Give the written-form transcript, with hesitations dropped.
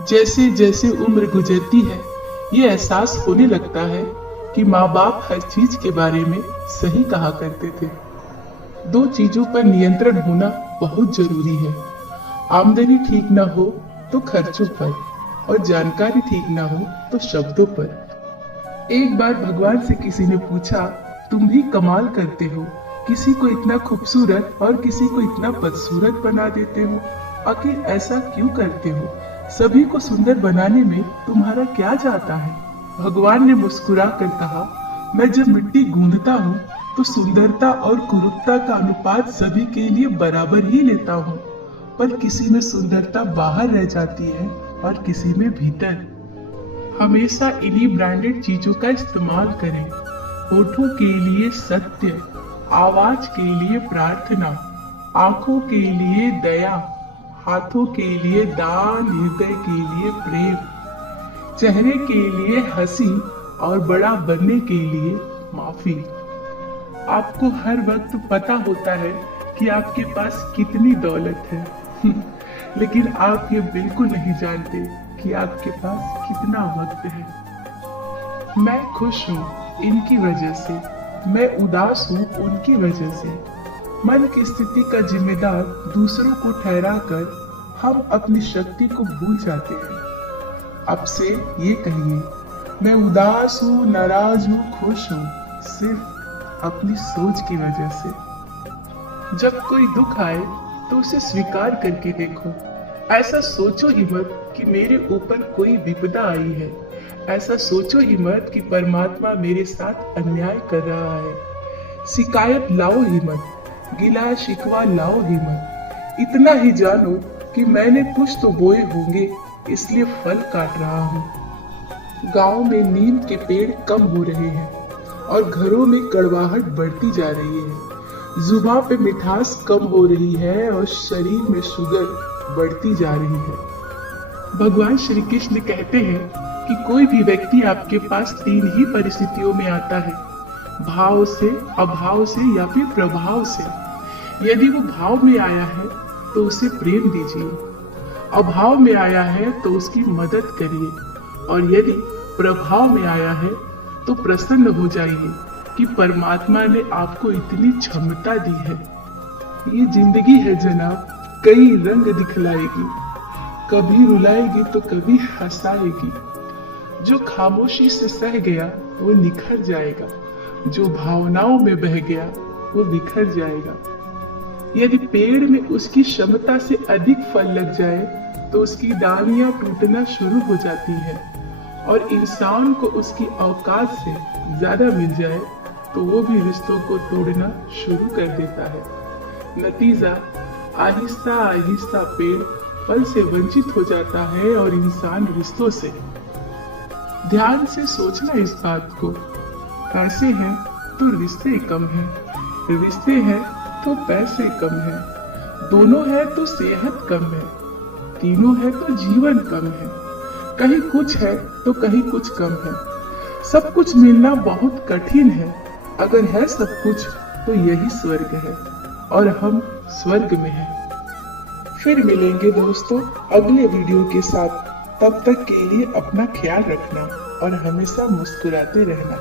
जैसे जैसे उम्र गुजरती है ये एहसास होने लगता है कि माँ बाप हर चीज के बारे में सही कहा करते थे। दो चीजों पर नियंत्रण होना बहुत जरूरी है। आमदनी ठीक ना हो तो खर्चों पर, और जानकारी ठीक ना हो तो शब्दों पर। एक बार भगवान से किसी ने पूछा, तुम भी कमाल करते हो, किसी को इतना खूबसूरत और किसी को इतना बदसूरत बना देते हो, आखिर ऐसा क्यों करते हो? सभी को सुंदर बनाने में तुम्हारा क्या जाता है? भगवान ने मुस्कुरा कर कहा, मैं जब मिट्टी गूंथता हूँ तो सुंदरता और कुरूपता का अनुपात सभी के लिए बराबर ही लेता हूँ, पर किसी में सुंदरता बाहर रह जाती है और किसी में भीतर। हमेशा इन्हीं ब्रांडेड चीजों का इस्तेमाल करें। होठों के लिए सत्य, आवाज के लिए प्रार्थना, आंखों के लिए दया, हाथों के लिए दान, हृदय के लिए प्रेम, चेहरे के लिए हंसी और बड़ा बनने के लिए माफी। आपको हर वक्त पता होता है कि आपके पास कितनी दौलत है लेकिन आप ये बिल्कुल नहीं जानते कि आपके पास कितना वक्त है। मैं खुश हूँ इनकी वजह से, मैं उदास हूँ उनकी वजह से। मन की स्थिति का जिम्मेदार दूसरों को ठहराकर हम अपनी शक्ति को भूल जाते हैं। अब से ये कहिए, मैं उदास हूँ, नाराज हूँ, खुश हूँ, सिर्फ अपनी सोच की वजह से। जब कोई दुख आए तो उसे स्वीकार करके देखो। ऐसा सोचो ही मत कि मेरे ऊपर कोई विपदा आई है। ऐसा सोचो ही मत कि परमात्मा मेरे साथ अन्याय कर रहा है। शिकायत लाओ ही मत, गिला शिकवा लाओ ही मत। इतना ही जानो कि मैंने कुछ तो बोए होंगे, इसलिए फल काट रहा हूँ। गांव में नीम के पेड़ कम हो रहे हैं और घरों में कड़वाहट बढ़ती जा रही है। जुबान पे मिठास कम हो रही है और शरीर में शुगर बढ़ती जा रही है। भगवान श्री कृष्ण कहते हैं कि कोई भी व्यक्ति आपके पास तीन ही परिस्थितियों में आता है, भाव से, अभाव से या फिर प्रभाव से। यदि वो भाव में आया है तो उसे प्रेम दीजिए, अभाव में आया है तो उसकी मदद करिए, और यदि प्रभाव में आया है तो प्रसन्न हो जाइए कि परमात्मा ने आपको इतनी क्षमता दी है। ये जिंदगी है जनाब, कई रंग दिखलाएगी, कभी रुलाएगी तो कभी हंसाएगी। जो खामोशी से सह गया वो निखर जाएगा, जो भावनाओं में बह गया वो बिखर जाएगा। यदि पेड़ में उसकी क्षमता से अधिक फल लग जाए तो उसकी डालियां टूटना शुरू हो जाती है, और इंसान को उसकी औकात से ज्यादा मिल जाए तो वो भी रिश्तों को तोड़ना शुरू कर देता है। नतीजा, आहिस्ता आहिस्ता पेड़ फल से वंचित हो जाता है और इंसान रिश्तों से। ध्यान से सोचना इस बात को। पैसे हैं तो रिश्ते कम हैं, रिश्ते हैं तो पैसे कम है, दोनों है तो सेहत कम है, तीनों है तो जीवन कम है, कहीं कुछ है तो कहीं कुछ कम है। सब कुछ मिलना बहुत कठिन है, अगर है सब कुछ तो यही स्वर्ग है, और हम स्वर्ग में हैं। फिर मिलेंगे दोस्तों अगले वीडियो के साथ। तब तक के लिए अपना ख्याल रखना और हमेशा मुस्कुराते रहना।